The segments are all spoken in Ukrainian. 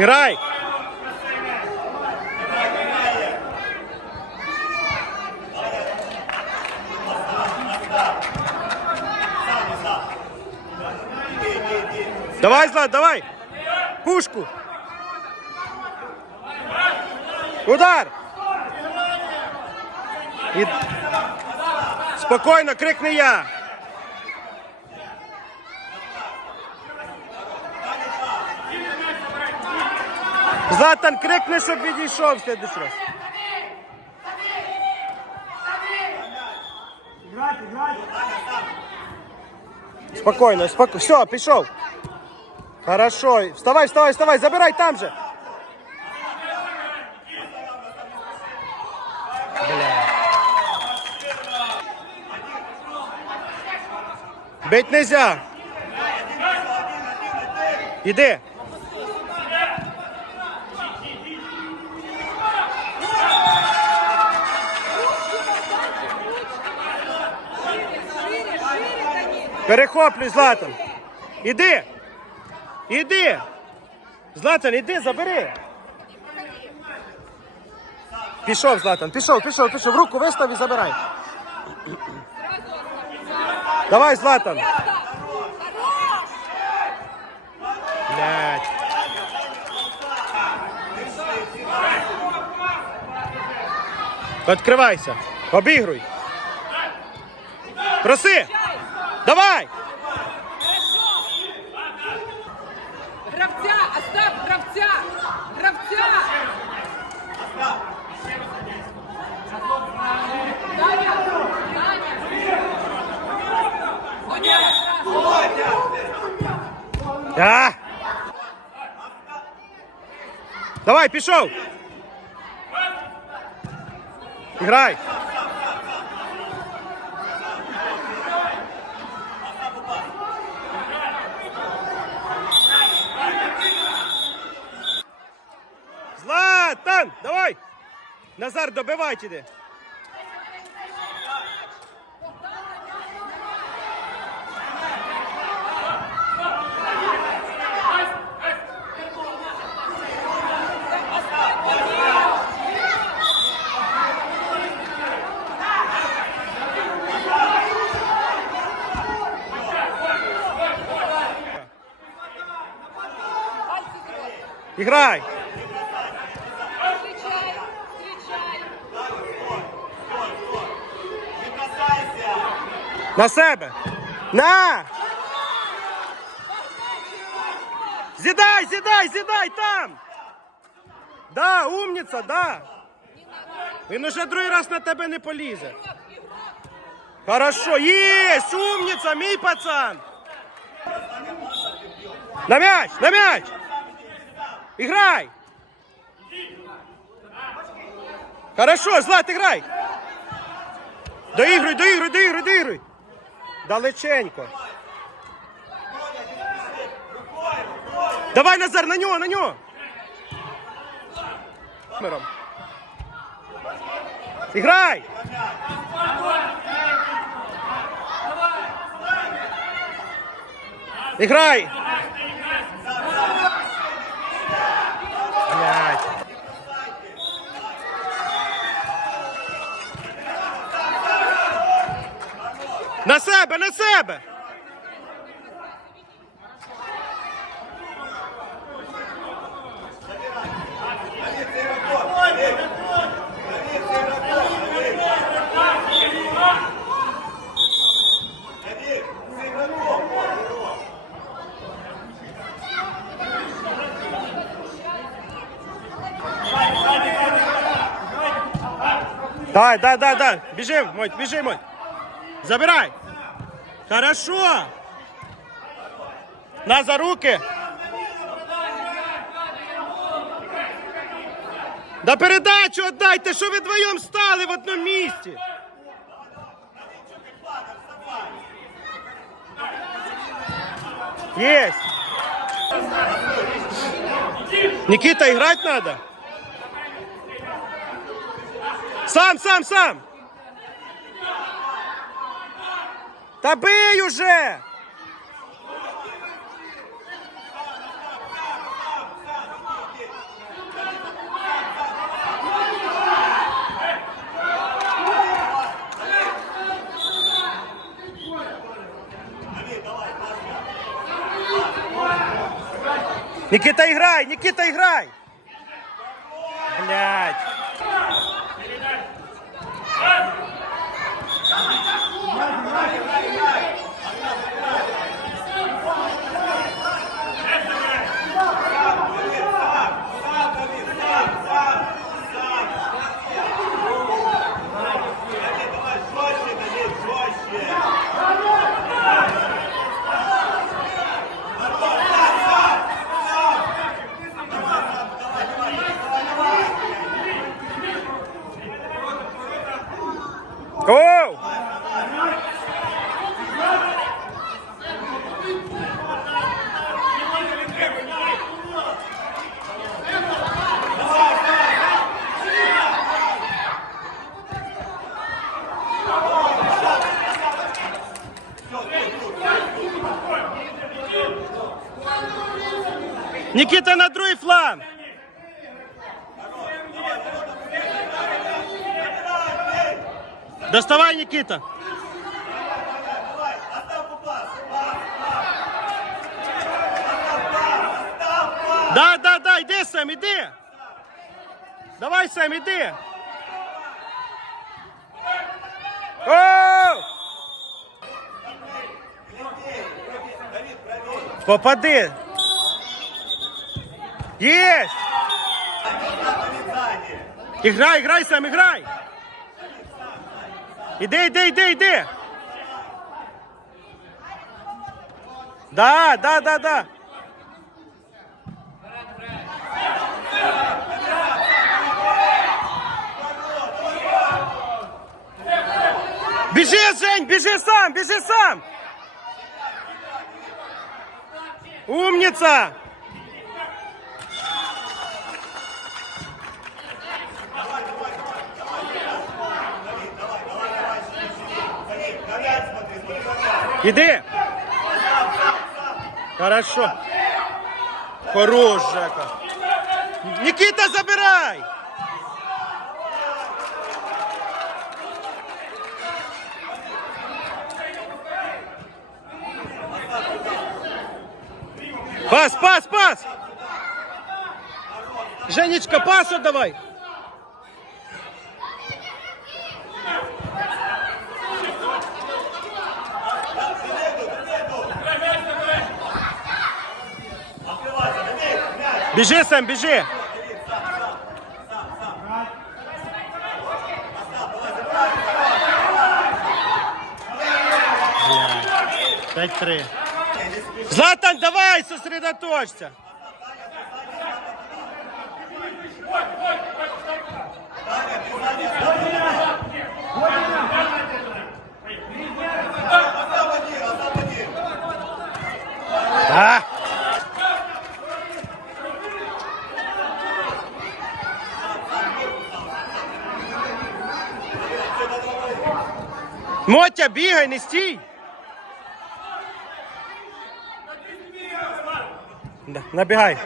Играй! Давай, Злат, давай! Пушку! Удар! І... Спокійно, крикни я! Златан, крикни, щоб відійшов в следующий раз. Спокойно, спокойно. Все, пішов. Хорошо. Вставай, вставай, вставай, забирай там же. Бля. Бить нельзя. Іди. Перехоплюй, Златан. Іди. Іди. Златан, іди, забери. Пішов, Златан, пішов, пішов, пішов. Руку вистав і забирай. Давай, Златан. Блядь. Відкривайся. Обігруй. Проси. Давай. Гравця, Остап, гравця! Гравця! Даня! Даня! А! Давай, пішов. Грай. Златан, давай. Назар, добивай іди. Іграй. На себе. На! Зідай, зідай, зідай там! Да, умниця, да. Він уже другий раз на тебе не полізе. Хорошо, єсть, умниця, мій пацан. На м'яч, на м'яч. Іграй. Хорошо, Злат, играй. Доігруй, доігруй, доігруй. Далеченько. Давай, Назар, на нього, на нього. Іграй! Іграй! Блядь. На себе, на себе! Дай, дай, дай, дай. Бежим, мой, бежим, мой. Забирай. Хорошо. На за руки. Да передачу отдайте, що ви вдвоєм стали в одному місці. Есть. Никита, играть надо. Сам, сам, сам. Та бий уже! Никита, играй! Никита, играй! Никита на другий фланг! Доставай, Никита! Да, да, да, йди, Сем, іди! Давай, Сем, іди! Оу! Попади! Есть! Играй, играй, Сам, играй! Іди, іди, іди, іди! Да, да, да, да. Біжи, Жень, біжи сам, біжи сам! Умница! Иди! Хорошо. Хорош, Жека. Никита, забирай! Пас, пас, пас! Женечка, пас отдавай! Біжи, Сем, біжи! Пять три. Златан, давай, сосредоточься. Да. Мотя, бігай, не стій. Набігай.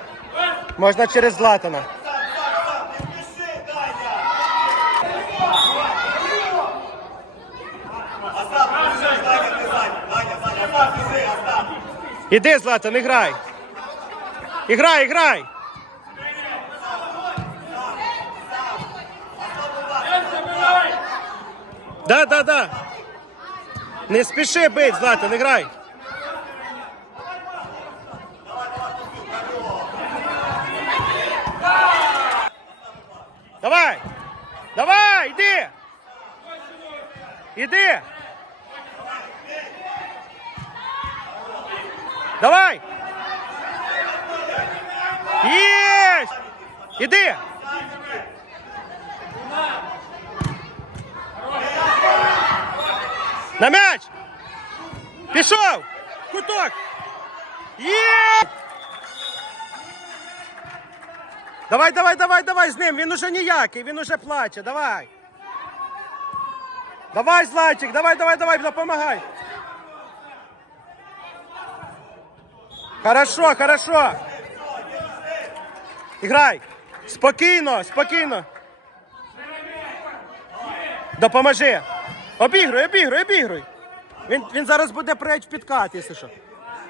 Можна через Златана. Іди, Златан, іграй. Іграй, іграй. Да, да, да. Не спіши бить, Златан, іграй. Давай! Давай, іди! Іди! Давай! Єсть! Іди! На м'яч! Пішов! Куток! Є! Давай, давай, давай, давай з ним. Він уже ніякий, він уже плаче. Давай. Давай, Златчик, давай, давай, давай, допомагай. Хорошо, хорошо. Іграй. Спокійно, спокійно. Допоможи. Обігруй, обігруй, обігруй. Він, він зараз буде прийти в підкат, якщо що.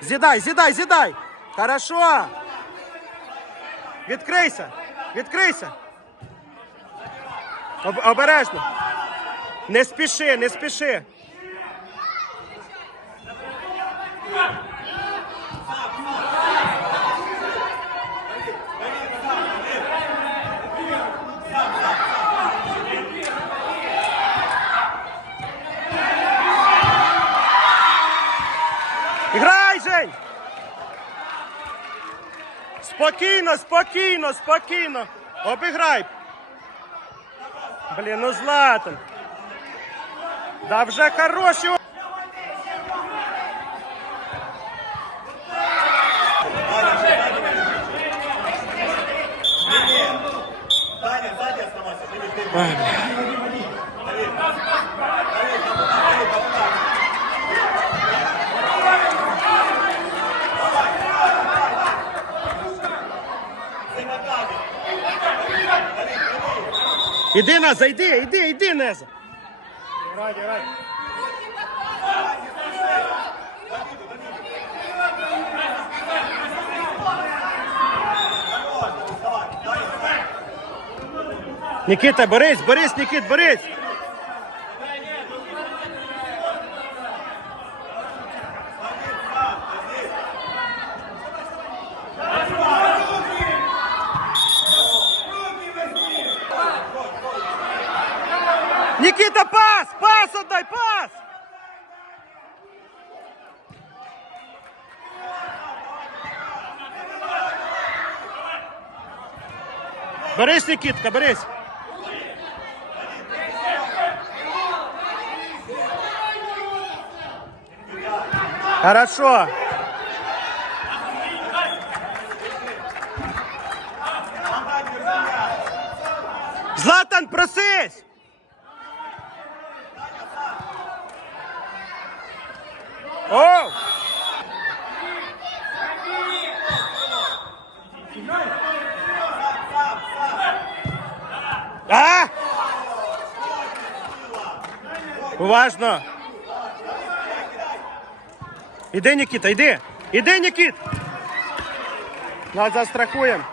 Зідай, зідай, зідай. Хорошо. Відкрийся! Відкрийся! Об- обережно! Не спіши, не спіши! Грай, Жень! Спокійно, спокійно, спокійно. Обіграй. Блін, ну Златан. Да вже хороші. о- Іди Наза, йди, йди, йди, Неза. Нікіта, борись, борись, Нікіт, борись. Берись, Нікітка, берись. Хорошо. Златан, просись! О! А! Уважно! Іди, Нікіта, іди! Іди, Нікіт! Нас застрахуємо.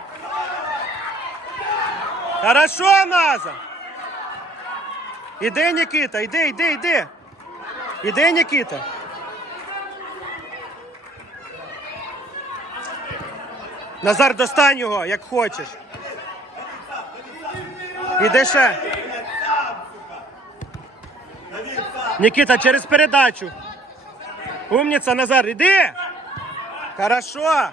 Хорошо, Наза! Іди, Нікіта, іди, іди, іди! Іди, Нікіта! Назар, достань його, як хочеш. Іди ще. Нікіта, через передачу. Умниця, Назар, іди. Хорошо.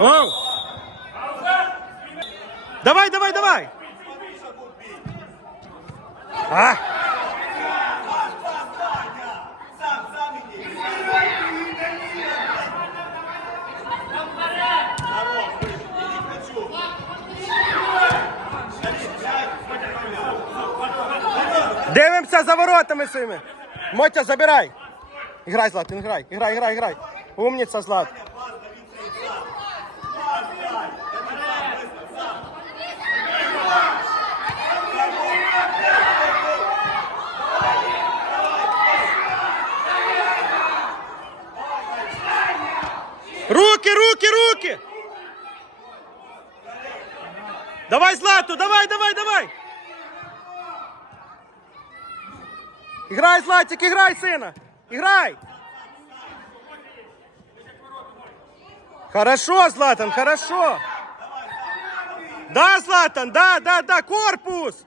Оу. Давай, давай, давай. А? Дивимося за воротами своїми. Мотя, забирай. Грай, Злат, грай, грай, грай, грай. Умниця, Злат. Руки, руки, руки! Давай, Злату, давай, давай, давай! Играй, Златик, играй, сына! Играй! Хорошо, Златан, хорошо! Да, Златан, да, да, да, корпус!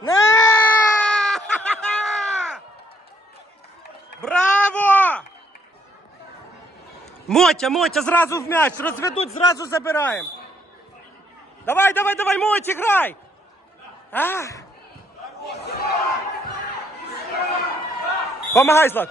На! Браво! Мотя, Мотя, зразу в м'яч, розведуть, зразу забираємо. Давай, давай, давай, Мотя, грай! А? Помагай, Злат.